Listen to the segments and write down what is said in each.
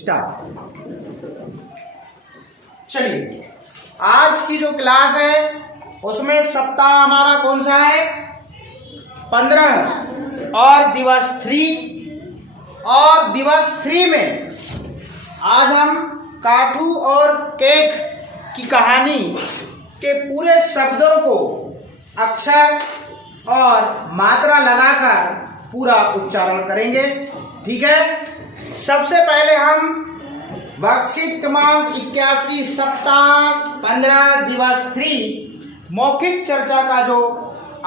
Start. चलिए, आज की जो क्लास है उसमें सप्ताह हमारा कौन सा है? 15 और दिवस 3। और दिवस 3 में आज हम काठू और केक की कहानी के पूरे शब्दों को अक्षर और मात्रा लगाकर पूरा उच्चारण करेंगे। ठीक है, सबसे पहले हम वर्कशीट क्रमांक 81 सप्ताह 15 दिवस 3 मौखिक चर्चा का जो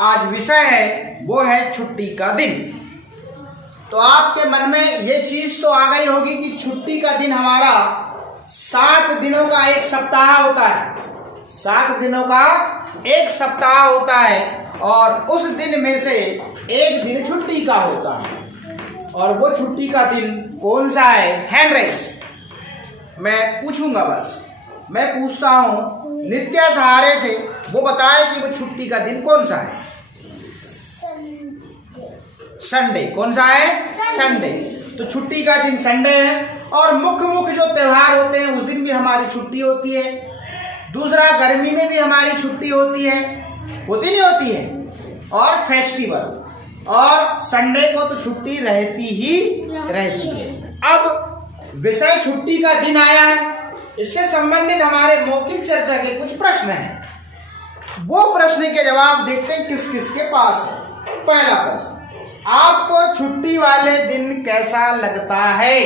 आज विषय है वो है छुट्टी का दिन। तो आपके मन में ये चीज तो आ गई होगी कि छुट्टी का दिन हमारा 7 दिनों का एक सप्ताह होता है। 7 दिनों का एक सप्ताह होता है और उस दिन में से एक दिन छुट्टी का होता है। और वो छुट्टी का दिन कौन सा है? Hand raise. मैं पूछूंगा, बस मैं पूछता हूं नित्या सहारे से, वो बताए कि वो छुट्टी का दिन कौन सा है। संडे। कौन सा है? संडे। तो छुट्टी का दिन संडे है। और मुख्य जो त्योहार होते हैं उस दिन भी हमारी छुट्टी होती है। दूसरा, गर्मी में भी हमारी छुट्टी होती है, होती नहीं होती है। और फेस्टिवल, और संडे को तो छुट्टी रहती ही रहती है। अब विषय छुट्टी का दिन आया है, इससे संबंधित हमारे मौखिक चर्चा के कुछ प्रश्न हैं। वो प्रश्न के जवाब देखते हैं किस किस के पास है। पहला प्रश्न, आपको छुट्टी वाले दिन कैसा लगता है?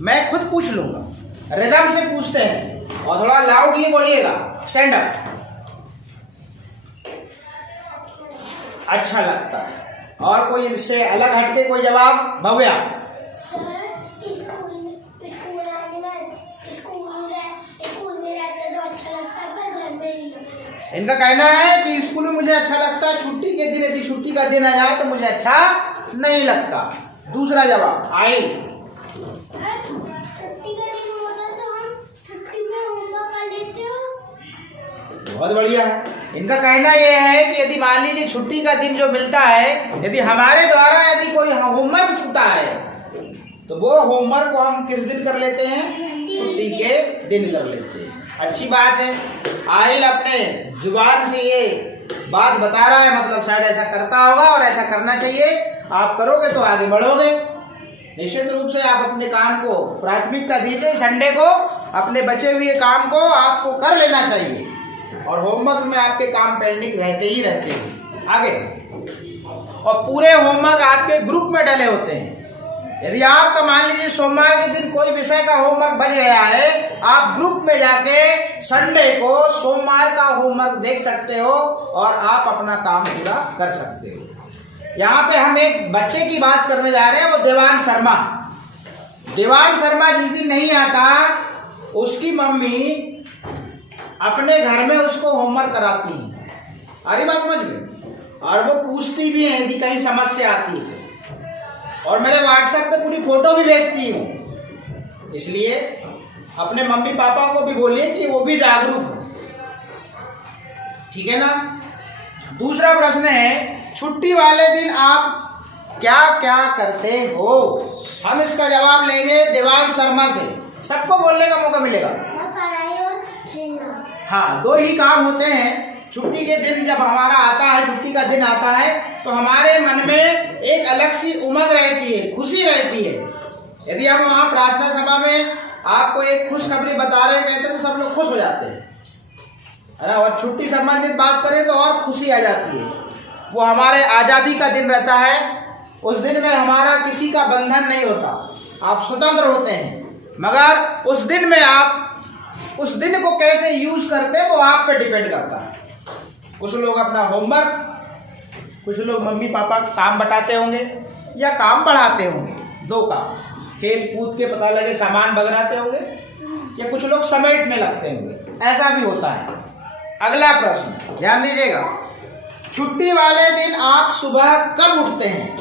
मैं खुद पूछ लूंगा, रिदम से पूछते हैं और थोड़ा लाउडली बोलिएगा। Stand up. अच्छा लगता है। और कोई इससे अलग हटके कोई जवाब? भव्या। इनका कहना है कि स्कूल में मुझे अच्छा लगता है, छुट्टी के दिन यदि छुट्टी का दिन आ जाए तो मुझे अच्छा नहीं लगता। दूसरा जवाब आई। बहुत बढ़िया है। इनका कहना यह है कि यदि मान लीजिए छुट्टी का दिन जो मिलता है, यदि हमारे द्वारा यदि कोई होमवर्क छूटा है तो वो होमवर्क को हम किस दिन कर लेते हैं? छुट्टी के दिन कर लेते हैं। अच्छी बात है। आहिल अपने जुबान से ये बात बता रहा है, मतलब शायद ऐसा करता होगा और ऐसा करना चाहिए। आप करोगे तो आगे बढ़ोगे। निश्चित रूप से आप अपने काम को प्राथमिकता दीजिए। संडे को अपने बचे हुए काम को आपको कर लेना चाहिए और होमवर्क में आपके काम पेंडिंग रहते ही रहते हैं। आगे, और पूरे होमवर्क आपके ग्रुप में डले होते हैं। यदि आपका मान लीजिए सोमवार के दिन कोई विषय का होमवर्क बच गया है, आप ग्रुप में जाके संडे को सोमवार का होमवर्क देख सकते हो और आप अपना काम पूरा कर सकते हो। यहाँ पे हम एक बच्चे की बात करने जा रहे हैं, वो देवांश शर्मा। देवांश शर्मा जिस दिन नहीं आता, उसकी मम्मी अपने घर में उसको होमवर्क कराती है। अरे बात समझ में। और वो पूछती भी है यदि कहीं समस्या आती है, और मेरे व्हाट्सएप पे पूरी फोटो भी भेजती हूँ। इसलिए अपने मम्मी पापा को भी बोलिए कि वो भी जागरूक हो। ठीक है ना। दूसरा प्रश्न है, छुट्टी वाले दिन आप क्या क्या करते हो? हम इसका जवाब लेंगे देवांश शर्मा से। सबको बोलने का मौका मिलेगा। हाँ, 2 ही काम होते हैं छुट्टी के दिन। जब हमारा आता है, छुट्टी का दिन आता है, तो हमारे मन में एक अलग सी उमंग रहती है, खुशी रहती है। यदि हम वहाँ प्रार्थना सभा में आपको एक खुशखबरी बता रहे कहते हैं तो सब लोग खुश हो जाते हैं, है ना। और छुट्टी संबंधित बात करें तो और खुशी आ जाती है। वो हमारे आज़ादी का दिन रहता है। उस दिन में हमारा किसी का बंधन नहीं होता, आप स्वतंत्र होते हैं। मगर उस दिन में आप उस दिन को कैसे यूज करते हैं वो आप पे डिपेंड करता है। कुछ लोग अपना होमवर्क, कुछ लोग मम्मी पापा काम बटाते होंगे या काम बढ़ाते होंगे। 2 काम, खेल कूद के पता लगे सामान बगराते होंगे, या कुछ लोग समेटने लगते होंगे। ऐसा भी होता है। अगला प्रश्न ध्यान दीजिएगा, छुट्टी वाले दिन आप सुबह कब उठते हैं?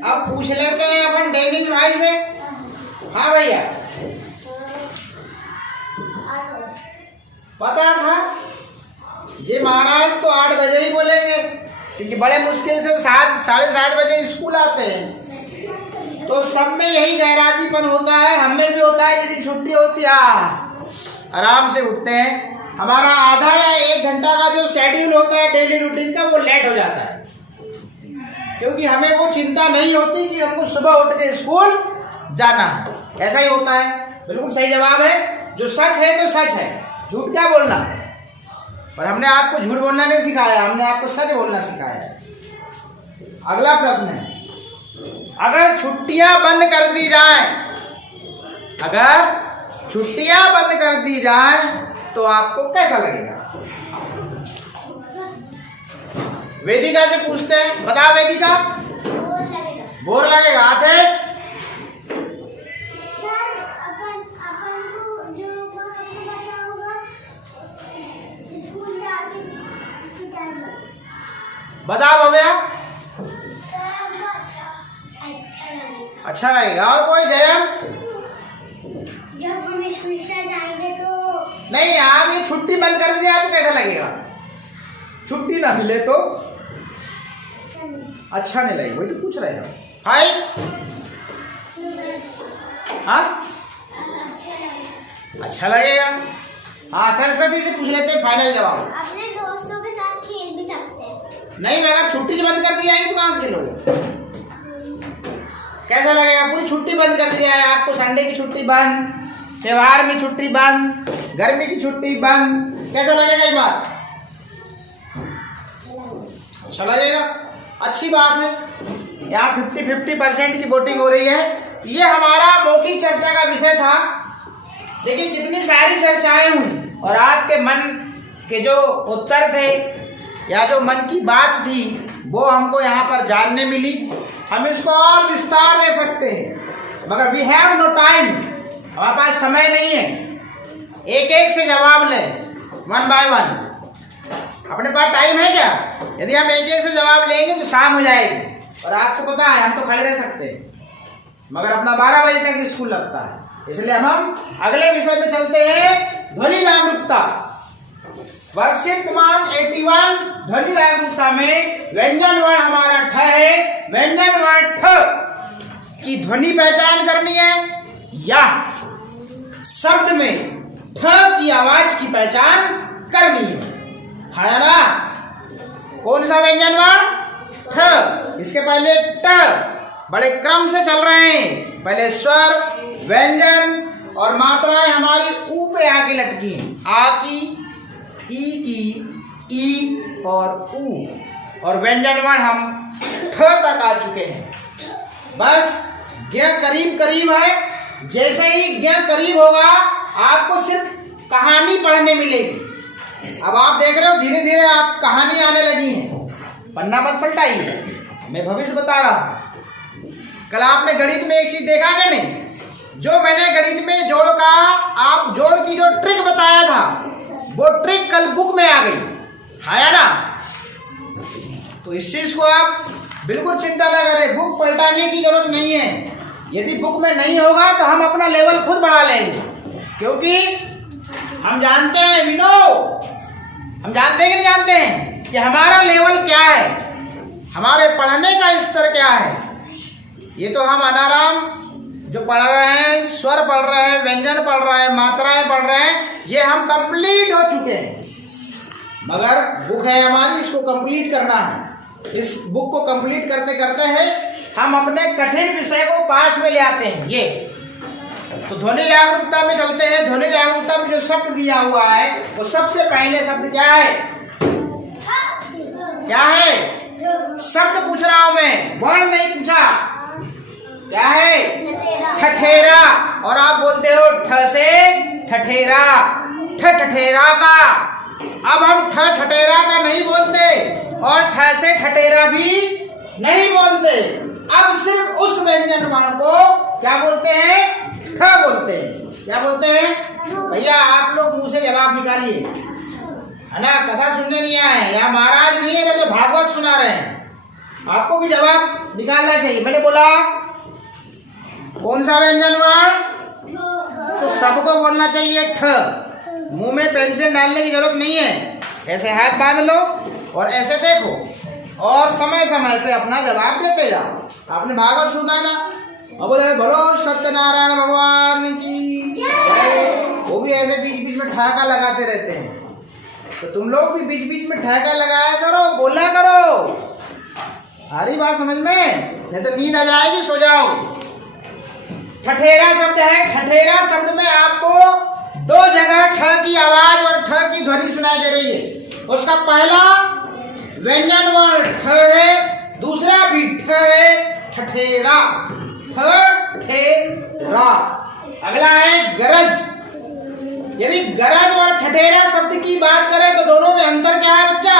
अब पूछ लेते हैं अपन डेनिस भाई से। हाँ भैया, पता था जी महाराज तो 8 बजे ही बोलेंगे, क्योंकि बड़े मुश्किल से 7 7:30 बजे स्कूल आते हैं, तो सब में यही गैरातीपन होता है, हम में भी होता है। यदि छुट्टी होती है आराम से उठते हैं, हमारा आधा या 1 घंटा का जो शेड्यूल होता है डेली रूटीन का, वो लेट हो जाता है, क्योंकि हमें वो चिंता नहीं होती कि हमको सुबह उठ के स्कूल जाना है। ऐसा ही होता है। बिल्कुल सही जवाब है। जो सच है तो सच है, झूठ क्या बोलना। पर हमने आपको झूठ बोलना नहीं सिखाया, हमने आपको सच बोलना सिखाया है। अगला प्रश्न है, अगर छुट्टियां बंद कर दी जाए, अगर छुट्टियां बंद कर दी जाए तो आपको कैसा लगेगा? वेदिका से पूछते हैं, बता वेदिका। बोर लगेगा। आदेश? बता भव्या। अच्छा लगेगा। और कोई? जयम? जब हम स्कूल से जाएंगे तो नहीं, आप ये छुट्टी बंद कर दिया तो कैसा लगेगा? छुट्टी ना मिले तो अच्छा नहीं लगेगा। वही तो पूछ रहे हो। हाय, हाँ अच्छा लगेगा। हाँ, सरस्वती से पूछ लेते हैं फाइनल जवाब। अपने दोस्तों के साथ खेल भी सकते हैं। नहीं, मैं अगर छुट्टी से बंद कर दी जाएगी तो कहाँ से खेलोगे? कैसा लगेगा? पूरी छुट्टी बंद कर दिया है आपको, संडे की छुट्टी बंद, त्योहार में छुट्टी बंद, गर्मी की छुट्टी बंद, कैसा लगेगा ये बात? अच्छा लगेगा। अच्छी बात है। यहाँ 50-50% की वोटिंग हो रही है। ये हमारा मौखिक चर्चा का विषय था। देखिए कितनी सारी चर्चाएं हुई और आपके मन के जो उत्तर थे या जो मन की बात थी वो हमको यहाँ पर जानने मिली। हम इसको और विस्तार दे सकते हैं, मगर वी हैव नो टाइम, हमारे पास समय नहीं है। एक एक से जवाब लें, 1 by 1। अपने पास टाइम है क्या? यदि हम एक एक से जवाब लेंगे तो शाम हो जाएगी, और आपको पता है हम तो खड़े रह सकते हैं, मगर अपना 12 बजे तक स्कूल लगता है। इसलिए हम अगले विषय में चलते हैं, ध्वनि जागरूकता। वर्कशीट क्रमांक 81 ध्वनि जागरूकता में व्यंजन वर्ण हमारा ठ है। व्यंजन वर्ण ठ की ध्वनि पहचान करनी है या शब्द में ठ की आवाज की पहचान करनी है ना? कौन सा व्यंजन वर्ण? ठ। इसके पहले ट बड़े क्रम से चल रहे हैं। पहले स्वर, व्यंजन और मात्राएं हमारी ऊ पे आके लटकी हैं। आ की, ई की, ई और ऊ, और व्यंजन वर्ण हम ठ तक आ चुके हैं। बस ज्ञ करीब करीब है। जैसे ही ज्ञ करीब होगा आपको सिर्फ कहानी पढ़ने मिलेगी। अब आप देख रहे हो धीरे धीरे आप कहानी आने लगी है। पन्ना मत पलटाइए, मैं भविष्य बता रहा हूं। कल आपने गणित में एक चीज देखा क्या नहीं? जो मैंने गणित में जोड़ का आप जोड़ की जो ट्रिक बताया था वो ट्रिक कल बुक में आ गई, आया ना? तो इस चीज को आप बिल्कुल चिंता ना करें, बुक पलटाने की जरूरत नहीं है। यदि बुक में नहीं होगा तो हम अपना लेवल खुद बढ़ा लेंगे, क्योंकि हम जानते हैं हम जानते हैं कि नहीं जानते हैं कि हमारा लेवल क्या है, हमारे पढ़ने का स्तर क्या है। ये तो हम अनाराम जो पढ़ रहे हैं, स्वर पढ़ रहे हैं, व्यंजन पढ़ रहे हैं, मात्राएं पढ़ रहे हैं, ये हम कंप्लीट हो चुके हैं। मगर बुक है हमारी, इसको कंप्लीट करना है। इस बुक को कंप्लीट करते करते है हम अपने कठिन विषय को पास में ले आते हैं। ये तो ध्वनि जागरूकता में चलते हैं। ध्वनि जागरूकता में जो शब्द दिया हुआ है वो सबसे पहले शब्द क्या है? क्या है? शब्द पूछ रहा हूं मैं, वर्ण नहीं पूछा। क्या है? ठठेरा। और आप बोलते हो ठ से ठठेरा, ठठेरा का। अब हम ठठेरा का नहीं बोलते और ठ से ठठेरा भी नहीं बोलते। अब सिर्फ उस व्यंजन वर्ण को क्या बोलते हैं? ठ बोलते हैं। क्या बोलते हैं? भैया आप लोग मुंह से जवाब निकालिए, है ना? कथा सुनने नहीं आए, यहाँ महाराज नहीं है जो भागवत सुना रहे हैं। आपको भी जवाब निकालना चाहिए। मैंने बोला कौन सा व्यंजन वर्ण? तो सबको बोलना चाहिए ठ। मुंह में पेंसिल डालने की जरूरत नहीं है। ऐसे हाथ बांध लो और ऐसे देखो, और समय समय पे अपना जवाब देते जाओ। आपने भागवत सुना ना, और बोले बोलो सत्यनारायण भगवान की जय। वो भी ऐसे बीच बीच में ठहाका लगाते रहते हैं, तो तुम लोग भी बीच बीच में ठहाका लगाया करो, बोला करो। आ रही बात समझ में? नहीं तो नींद आ जाएगी, सो जाओ। ठठेरा शब्द है। ठठेरा शब्द में आपको दो जगह ठ की आवाज और ठ की ध्वनि सुनाई दे रही है। उसका पहला व्यंजन वर्ण ठ है, दूसरा भी ठ है, ठठेरा। ठठेरा। अगला है गरज। यदि गरज और ठठेरा शब्द की बात करें तो दोनों में अंतर क्या है बच्चा?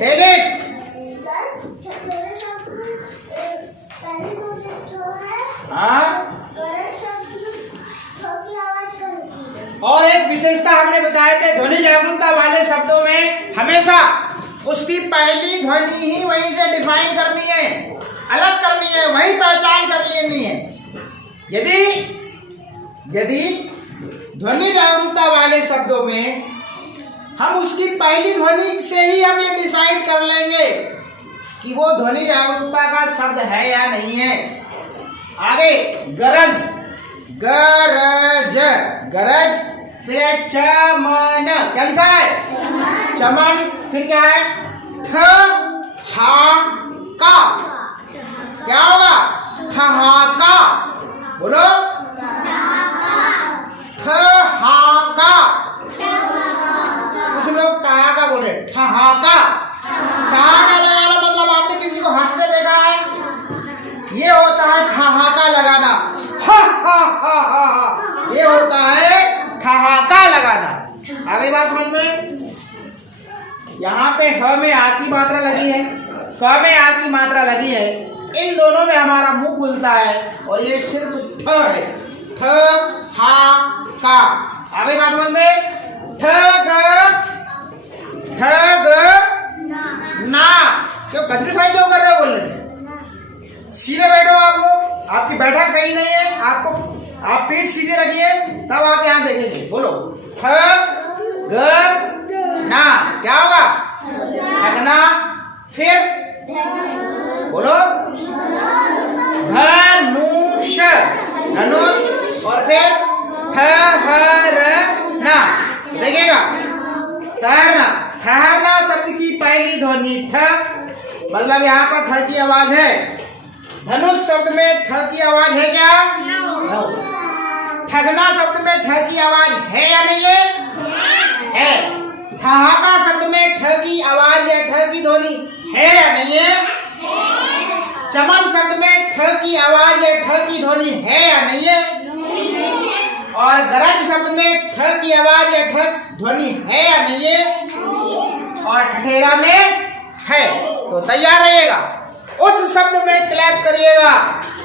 डेविड, हाँ। और एक विशेषता हमने बताए थे, ध्वनि जागरूकता वाले शब्दों में हमेशा उसकी पहली ध्वनि ही वहीं से डिफाइन करनी है, अलग करनी है, वही पहचान कर लेनी है। यदि ध्वनि जागरूकता वाले शब्दों में हम उसकी पहली ध्वनि से ही हम ये डिसाइड कर लेंगे कि वो ध्वनि जागरूकता का शब्द है या नहीं है। आगे गरज, गरज, गरज, फिर है चमन। क्या लिखा है? चमन। फिर क्या है? ठहाका। क्या होगा? ठहाका। बोलो, ठहाका। कुछ लोग ठहाका बोले, ठहाका। ठहाका लगाना मतलब आपने किसी को हंसते देखा है? ये होता है ठहाका लगाना। हा हा हा हा हा, ये होता है ठहाका लगाना। आगे बात समझ में? यहाँ पे ह में आ की मात्रा लगी है, क में आ की मात्रा लगी है। इन दोनों में हमारा मुंह खुलता है और ये सिर्फ ठ है। ठ हा का। आगे बात समझ में? ठ ग ना। क्यों कंजूसाई क्यों कर रहे हो? बोल सीधे बैठो आप लोग, आपकी बैठक सही नहीं है। आपको आप पीठ सीधे रखिए, तब आप यहाँ देखेंगे। बोलो, ठ ग ना। क्या होगा? ठगना। फिर बोलो, धनुष, धनुष। और फिर ठहरना। देखिएगा, ठहरना। ठहरना शब्द की पहली ध्वनि ठ, मतलब यहाँ पर ठ की आवाज है। धनुष शब्द में ठ की आवाज है क्या? ठगना शब्द में ठ की आवाज है या नहीं है? है। ठहाका शब्द में ठ की आवाज या ठ की ध्वनि है या नहीं है? चमन शब्द में ठ की आवाज या ठ की ध्वनि है या नहीं है? और गरज शब्द में ठ की आवाज या ठ ध्वनि है या नहीं है? और ठठेरा में है। तो तैयार रहिएगा। उस शब्द में क्लैप करिएगा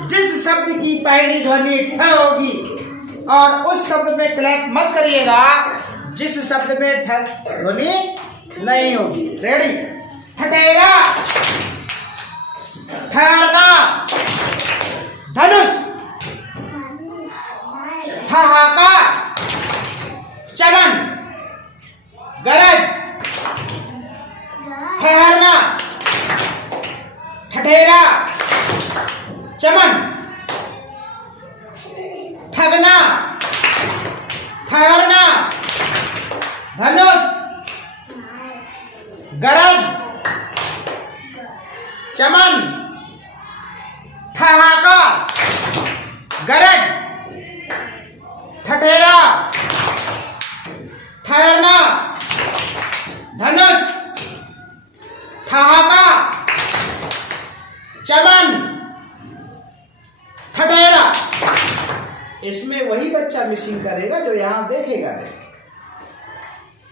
जिस शब्द की पहली ध्वनि ठ होगी, और उस शब्द में क्लैप मत करिएगा जिस शब्द में ठ ध्वनि नहीं होगी। रेडी? ठठेरा, ठहरना, धनुष, ठहाका, चमन, गरज, ठहरना, ठठेरा, चमन, ठगना, ठहरना, धनुष, गरज, चमन, ठहाका, गरज, ठठेरा, ठहरना, धनुष, ठहाका, चमन, ठठेरा। इसमें वही बच्चा मिसिंग करेगा जो यहां देखेगा।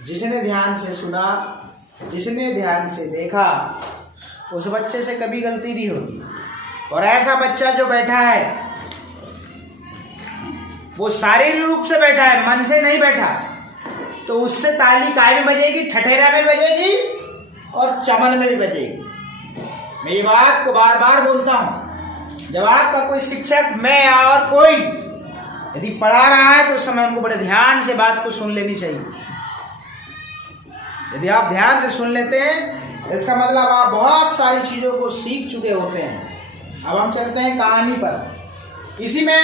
जिसने ध्यान से सुना, जिसने ध्यान से देखा, उस बच्चे से कभी गलती नहीं होगी। और ऐसा बच्चा जो बैठा है वो शारीरिक रूप से बैठा है, मन से नहीं बैठा, तो उससे ताली काय में बजेगी? ठठेरा में बजेगी और चमन में भी बजेगी। मैं ये बात को बार बार बोलता हूं। जब आपका कोई शिक्षक, मैं और कोई यदि पढ़ा रहा है तो उस समय हमको बड़े ध्यान से बात को सुन लेनी चाहिए। यदि आप ध्यान से सुन लेते हैं इसका मतलब आप बहुत सारी चीज़ों को सीख चुके होते हैं। अब हम चलते हैं कहानी पर। इसी में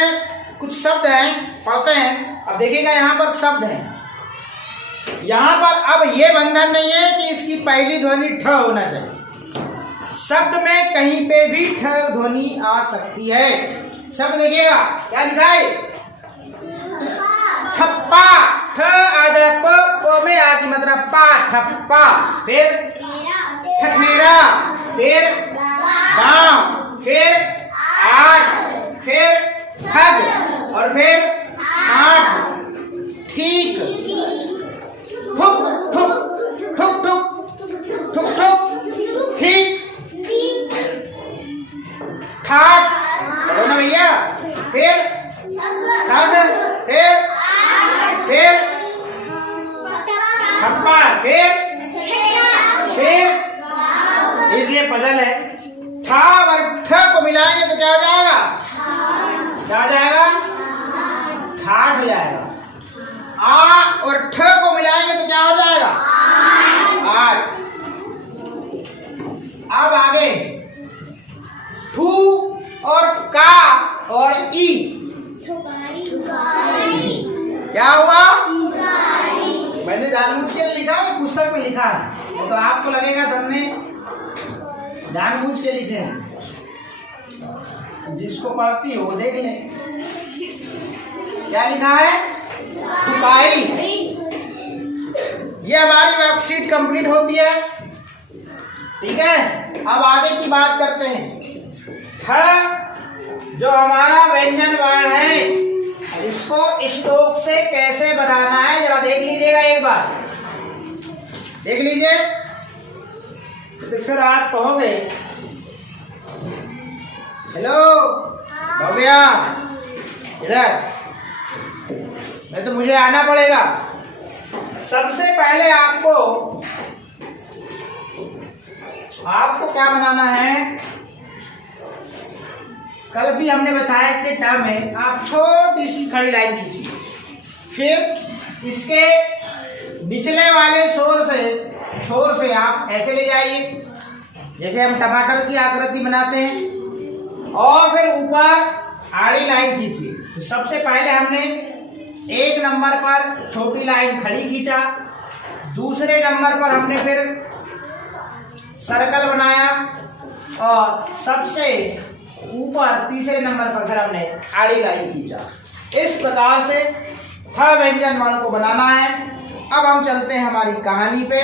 कुछ शब्द हैं, पढ़ते हैं। अब देखिएगा यहाँ पर शब्द हैं। यहाँ पर अब ये बंधन नहीं है कि इसकी पहली ध्वनि ठ होना चाहिए। शब्द में कहीं पे भी ठ ध्वनि आ सकती है। शब्द देखिएगा क्या लिखा है, ठप्पा, ठ आदि प में आदि मतलब पा, ठप्पा। फिर ठठेरा, फिर गांव, फिर आठ, फिर ठग और फिर आठ, ठीक, ठुक ठुक ठुक ठुक ठुक ठुक, ठीक, ठाक, बोलो ना भैया। फिर ठग, फिर ठप्पा, फिर इसलिए पजल है। ठा और ठ को मिलाएंगे तो क्या हो जाएगा, क्या हो जाएगा, ठाठ हो जाएगा। आ और ठ को मिलाएंगे तो क्या हो जाएगा, आठ। अब आगे ठू और का और ई, क्या हुआ, मैंने जानबूझ के लिखा है, पुस्तक में लिखा है, तो आपको लगेगा सबने जानबूझ के लिखे हैं। जिसको पढ़ती है वो देख ले क्या लिखा है, ठुकाई। ये हमारी वर्कशीट कंप्लीट होती है, ठीक है। अब आगे की बात करते हैं। ठ जो हमारा व्यंजन वर्ण है, इसको श्लोक से कैसे बनाना है जरा देख लीजिएगा, एक बार देख लीजिए, तो फिर आप कहोगे हेलो भव्या इधर, मैं तो मुझे आना पड़ेगा। सबसे पहले आपको क्या बनाना है, कल भी हमने बताया कि ट में आप छोटी सी खड़ी लाइन खींचिए, फिर इसके निचले वाले छोर से आप ऐसे ले जाइए जैसे हम टमाटर की आकृति बनाते हैं, और फिर ऊपर आड़ी लाइन खींचिए। तो सबसे पहले हमने 1 नंबर पर छोटी लाइन खड़ी खींचा, दूसरे नंबर पर हमने फिर सर्कल बनाया, और सबसे ऊपर तीसरे नंबर पर फिर हमने आड़ी लाइन खींचा। इस प्रकार से ठ व्यंजन वर्ण को बनाना है। अब हम चलते हैं हमारी कहानी पे,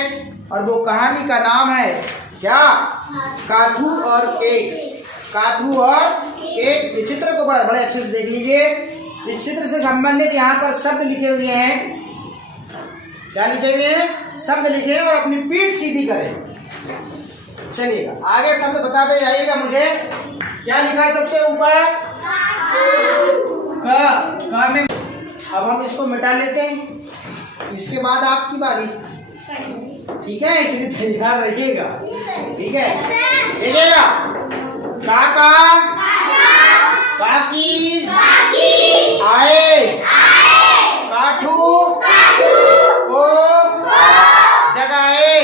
और वो कहानी का नाम है क्या, काठू और एक। काठू और एक। इस चित्र को बड़े अच्छे से देख लीजिए। इस चित्र से संबंधित यहाँ पर शब्द लिखे हुए हैं, क्या लिखे हुए हैं, शब्द लिखे, और अपनी पीठ सीधी करें। चलिएगा आगे शब्द बताते जाइएगा मुझे। क्या लिखा है सबसे ऊपर, क में। अब हम इसको मिटा लेते हैं, इसके बाद आपकी बारी, ठीक है, इसलिए तैयार रहिएगा, ठीक है। देखिएगा, काका काकी आए, काठू को जगाए,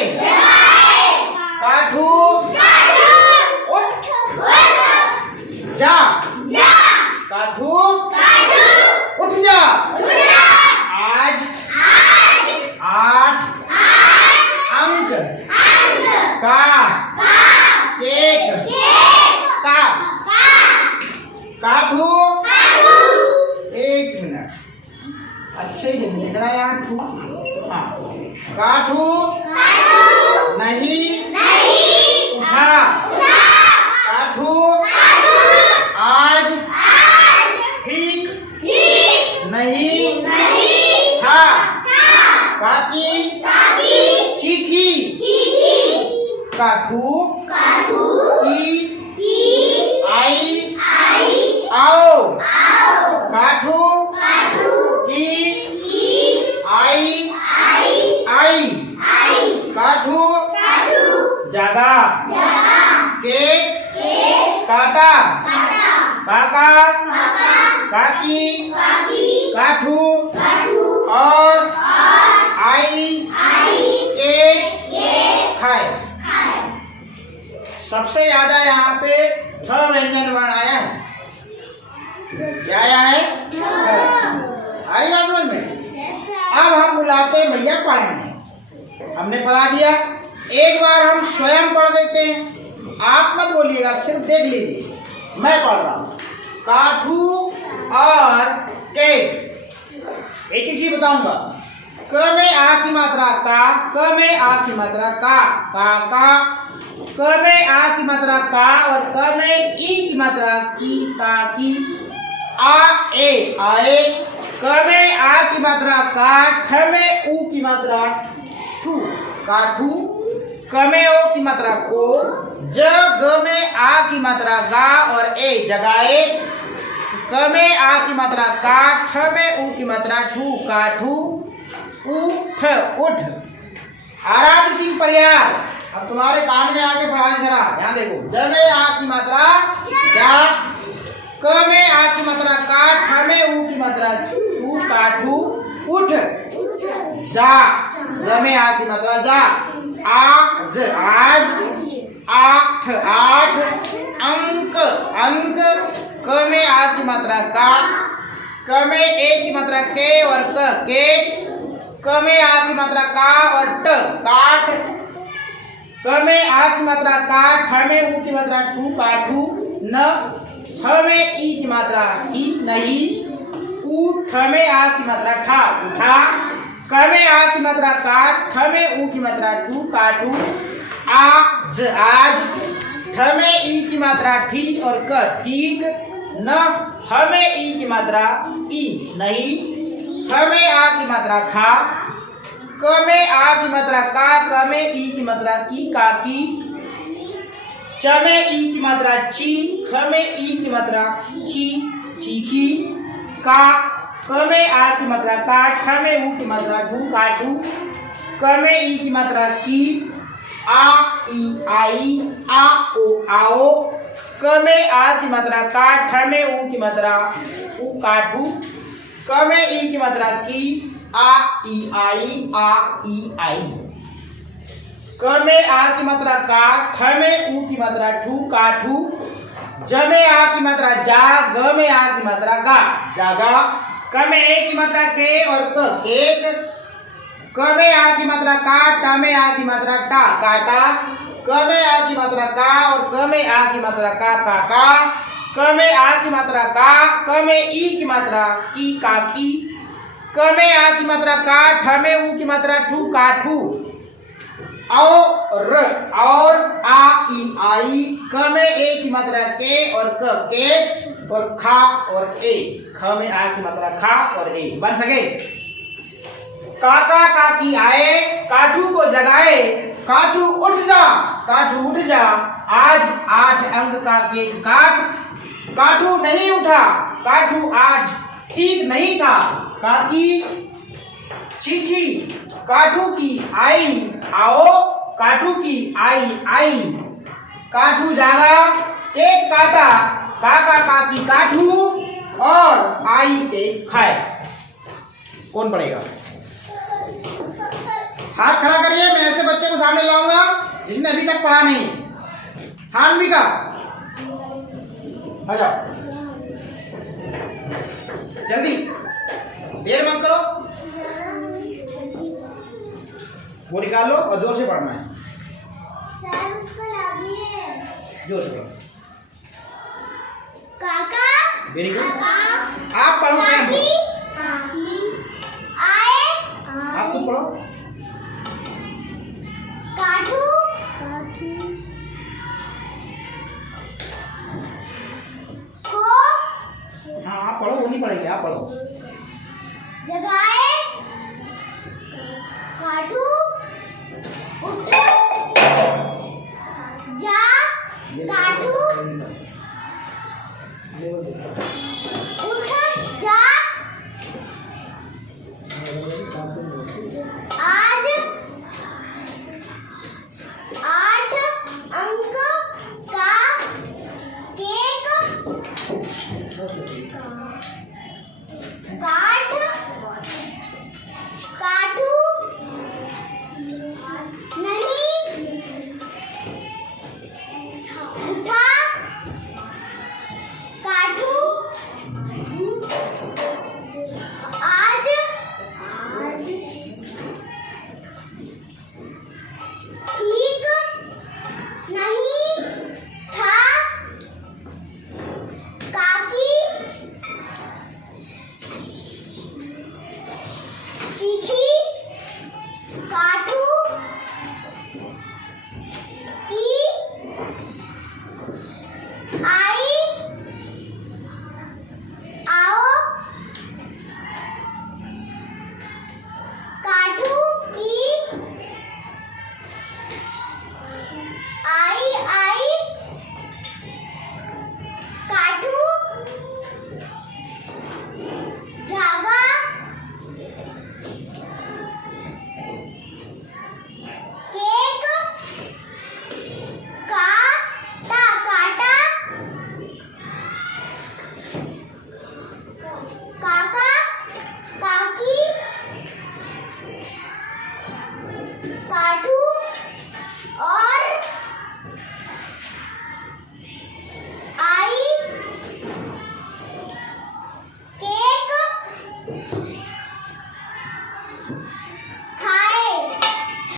काठू उठ जा, काठू उठ जा। आज 8 अंक का केक का। काठू 1 मिनट, अच्छे से लिख रहा है यार। हाँ, काठू नहीं उठा, काठू आज ठीक नहीं था, काकी चीखी, काठू की आई आओ, काठू की आई आई, काठू जगा, केक काटा, काका काकी काठू और आई केक खाए। सबसे ज्यादा यहाँ पे ठ व्यंजन वर्ण आया है। क्या आया है? आ रही बात समझ में? अब हम बुलाते हैं भैया पढ़ने। हमने पढ़ा दिया, एक बार हम स्वयं पढ़ देते हैं। आप मत बोलिएगा, सिर्फ देख लीजिए। मैं पढ़ रहा हूँ। काठू और के, एक ही चीज बताऊंगा। क में आ की मात्रा का, क में आ की मात्रा का, क में आ की मात्रा का और क में ई की मात्रा की, का की। आ ए आए, क में आ की मात्रा का, ठ में ऊ की मात्रा ठू, काठू। क में ओ की मात्रा को, ज ग में आ की मात्रा गा और ए जगाए। क में आ की मात्रा का, ठ में ऊ की मात्रा ठू, काठू। उठ उठ। आराध्य सिंह परियार, अब तुम्हारे कान में आके पढ़ाने जरा ध्यान देखो। ज में आ की मात्रा जा, क में आ की मात्रा का, ठ में ऊ की मात्रा ठू, काठू। उठ जा, ज में आ की मात्रा जा। आज आज, आठ आठ। अंक अंक, क में आ की मात्रा का, क में ए की मात्रा के और के। क में आ की मात्रा का और ट, काट। क में आ की मात्रा का, ठ में ऊ की मात्रा ठू, काठू। न, ठ में ई की मात्रा की, नहीं। ऊ, ठ में आ की मात्रा ठा, उठा। क में आ की मात्रा का, ठ में ऊ की मात्रा ठू, काठू। आज आज, ठ में ई की मात्रा ठी और क, ठीक। न, ह में ई की मात्रा ई, नहीं। ख में आ की मात्रा था, क में आ की मात्रा का, क में ई की मात्रा की, काकी। च में ई की मात्रा ची, ख में ई की मात्रा की, चीखी। का, क में आ की मात्रा का, ठ में ऊ की मात्रा ठू, काठू। क में ई की मात्रा की, आ ई आई, आ ओ आओ। क में आ की मात्रा का, ठ में ऊ की मात्रा ऊ, काठू। क में ई की मात्रा की, आ ई आई, आ ई आई। क में आ की मात्रा का, ठ में ऊ की मात्रा ठू, काठू। ज में आ की मात्रा जा, ग में आ की मात्रा गा, जागा। क में ए की मात्रा के और क, केक। क में आ की मात्रा का, ट में आ की मात्रा टा, काटा। क में आ की मात्रा का और क में आ की मात्रा का, काका। क में आ की मात्रा का, क में ई की मात्रा की, काकी। क में आ की मात्रा का, ठ में ऊ की मात्रा ठू, काठू। और आ ई आई। क में ए की मात्रा के और क, के। और खा और ए, ख में आ की मात्रा खा और ए। बन सके? काका काकी आए, काठू को जगाए। काठू उठ जा, काठू उठ जा। आज 8 अंक का केक काट। काठू नहीं उठा, काठू आज ठीक नहीं था। काकी चीखी, काठू की आई, आओ। काठू की आई, आई। काठू जागा, केक काटा। काका काकी काठू और आई केक खाए। कौन पढ़ेगा? हाथ खड़ा करिए, मैं ऐसे बच्चे को सामने लाऊंगा जिसने अभी तक पढ़ा नहीं। हाँ अम्बिका, आ जाओ जल्दी, देर मत करो। वो निकालो और जोर से पढ़ना है। सर उसको लाइए। जोर से पढ़ो। काका, वेरी गुड। आप पढ़ो, स्वयं पढ़ो। आए, आप खुद पढ़ो। काठू, को, हाँ आप पढ़ो, वो नहीं पढ़ेंगे, आप पढ़ो। जगाए, काठू, उठ, जा, काठू।